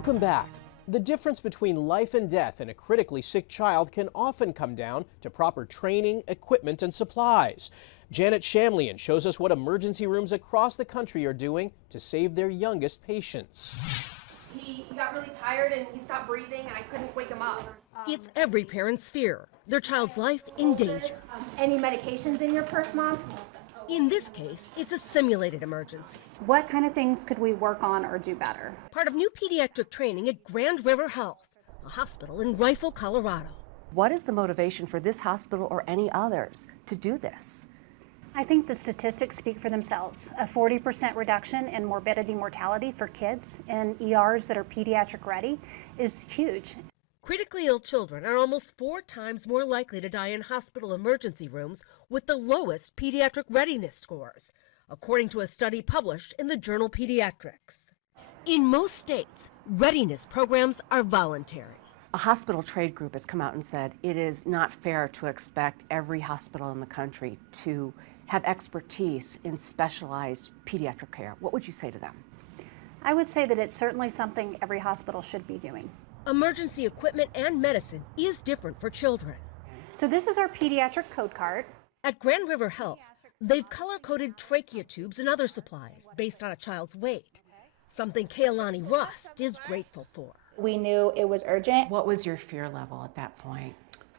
Welcome back. The difference between life and death in a critically sick child can often come down to proper training, equipment, and supplies. Janet Shamlian shows us what emergency rooms across the country are doing to save their youngest patients. He got really tired and he stopped breathing and I couldn't wake him up. It's every parent's fear, their child's life in danger. Any medications in your purse, Mom? In this case, it's a simulated emergency. What kind of things could we work on or do better? Part of new pediatric training at Grand River Health, a hospital in Rifle, Colorado. What is the motivation for this hospital or any others to do this? I think the statistics speak for themselves. A 40% reduction in morbidity mortality for kids in ERs that are pediatric ready is huge. Critically ill children are almost 4 times more likely to die in hospital emergency rooms with the lowest pediatric readiness scores, according to a study published in the journal Pediatrics. In most states, readiness programs are voluntary. A hospital trade group has come out and said it is not fair to expect every hospital in the country to have expertise in specialized pediatric care. What would you say to them? I would say that it's certainly something every hospital should be doing. Emergency equipment and medicine is different for children. So this is our pediatric code card. At Grand River Health, they've color-coded trachea tubes and other supplies based on a child's weight, something Kaylani Rust is grateful for. We knew it was urgent. What was your fear level at that point?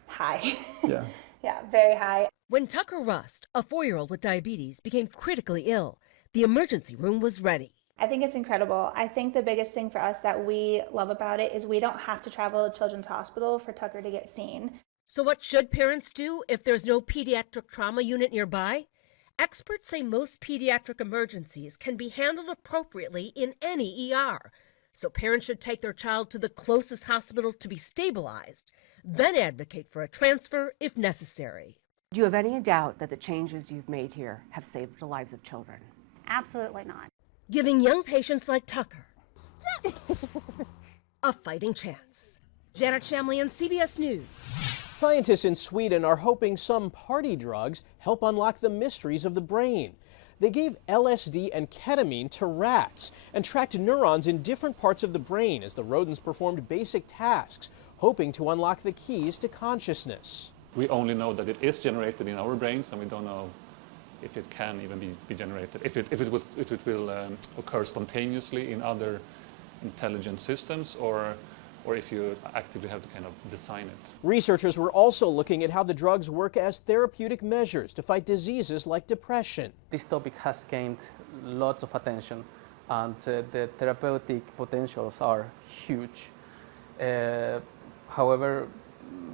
High. Yeah. Yeah, very high. When Tucker Rust, a 4-year-old with diabetes, became critically ill, the emergency room was ready. I think it's incredible. I think the biggest thing for us that we love about it is we don't have to travel to Children's Hospital for Tucker to get seen. So what should parents do if there's no pediatric trauma unit nearby? Experts say most pediatric emergencies can be handled appropriately in any ER. So parents should take their child to the closest hospital to be stabilized, then advocate for a transfer if necessary. Do you have any doubt that the changes you've made here have saved the lives of children? Absolutely not. Giving young patients like Tucker a fighting chance. Janet Shamlian, CBS News. Scientists in Sweden are hoping some party drugs help unlock the mysteries of the brain. They gave LSD and ketamine to rats and tracked neurons in different parts of the brain as the rodents performed basic tasks, hoping to unlock the keys to consciousness. We only know that it is generated in our brains, and we don't know if it can even be generated, if it will occur spontaneously in other intelligent systems, or if you actively have to kind of design it. Researchers were also looking at how the drugs work as therapeutic measures to fight diseases like depression. This topic has gained lots of attention, and the therapeutic potentials are huge. However,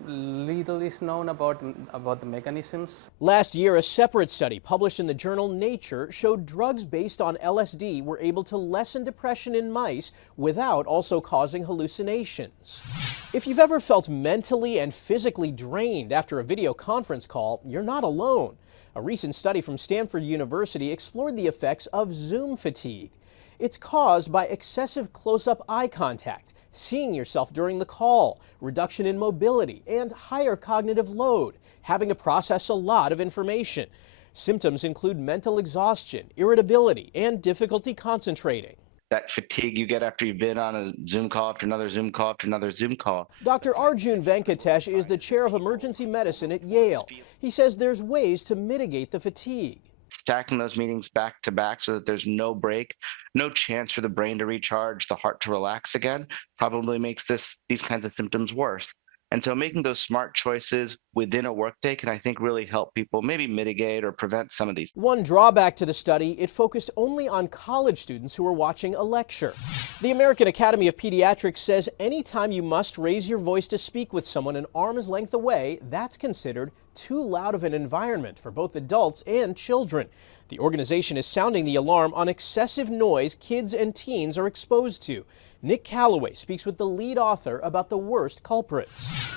little is known about the mechanisms. Last year, a separate study published in the journal Nature showed drugs based on LSD were able to lessen depression in mice without also causing hallucinations. If you've ever felt mentally and physically drained after a video conference call, you're not alone. A recent study from Stanford University explored the effects of Zoom fatigue. It's caused by excessive close-up eye contact, seeing yourself during the call, reduction in mobility, and higher cognitive load, having to process a lot of information. Symptoms include mental exhaustion, irritability, and difficulty concentrating. That fatigue you get after you've been on a Zoom call after another Zoom call after another Zoom call. Dr. Arjun Venkatesh is the chair of emergency medicine at Yale. He says there's ways to mitigate the fatigue. Stacking those meetings back to back so that there's no break, no chance for the brain to recharge, the heart to relax again, probably makes these kinds of symptoms worse. And so making those smart choices within a workday can, I think, really help people maybe mitigate or prevent some of these. One drawback to the study, it focused only on college students who were watching a lecture. The American Academy of Pediatrics says anytime you must raise your voice to speak with someone an arm's length away, that's considered too loud of an environment for both adults and children. The organization is sounding the alarm on excessive noise kids and teens are exposed to. Nick Calloway speaks with the lead author about the worst culprits.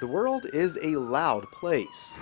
The world is a loud place.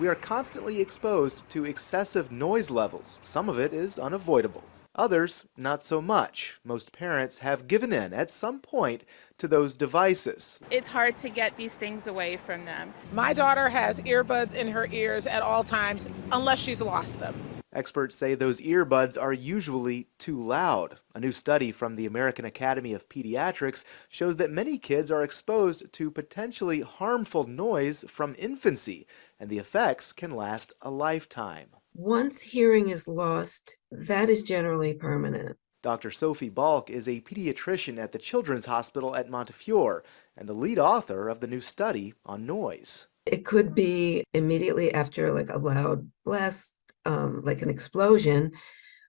We are constantly exposed to excessive noise levels. Some of it is unavoidable. Others, not so much. Most parents have given in at some point to those devices. It's hard to get these things away from them. My daughter has earbuds in her ears at all times, unless she's lost them. Experts say those earbuds are usually too loud. A new study from the American Academy of Pediatrics shows that many kids are exposed to potentially harmful noise from infancy, and the effects can last a lifetime. Once hearing is lost, that is generally permanent. Dr. Sophie Balk is a pediatrician at the Children's Hospital at Montefiore and the lead author of the new study on noise. It could be immediately after like a loud blast, like an explosion,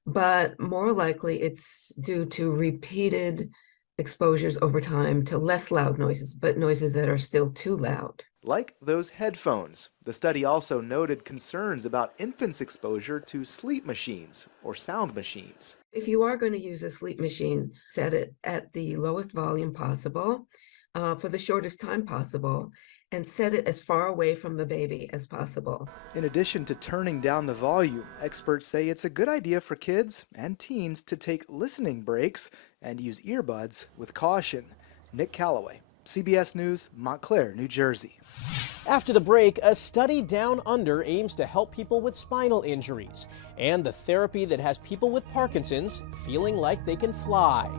but more likely it's due to repeated exposures over time to less loud noises, but noises that are still too loud. Like those headphones, the study also noted concerns about infants' exposure to sleep machines or sound machines. If you are going to use a sleep machine, set it at the lowest volume possible for the shortest time possible, and set it as far away from the baby as possible. In addition to turning down the volume, experts say it's a good idea for kids and teens to take listening breaks and use earbuds with caution. Nick Calloway, CBS News, Montclair, New Jersey. After the break, a study down under aims to help people with spinal injuries and the therapy that has people with Parkinson's feeling like they can fly.